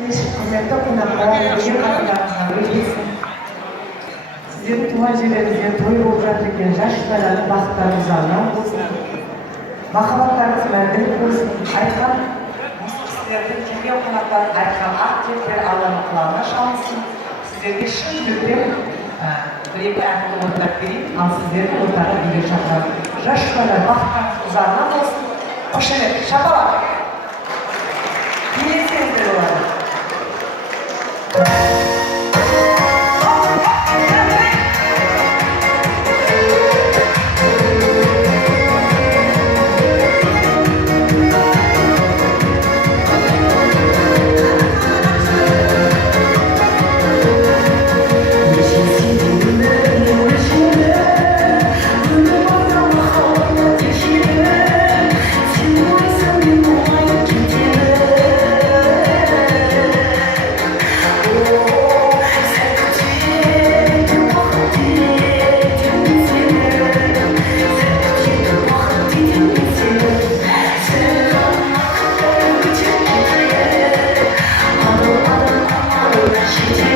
Құрметті қонақтар, ел қатарыңызға өтесін. Сіздердің туған жерлеріңізде той болып жатыр екен, жас жұптардағы бақыттарыңыз ұзағынан болсын. Махаббаттарыңыз мәңгілік болсын. Айтқан осы кісілердің келген қонақтарын айтқан ақ тілектер Алланың құлағына шалынсын. Сіздерге шын жүректен бір-екі әнді орындап берейін, ал сіздердің ортаға билеп шақырамын. Жас жұптардағы бақыттарыңыз ұзағынан болсын. Қошемет, шапалақ. Билесеңіздер олар.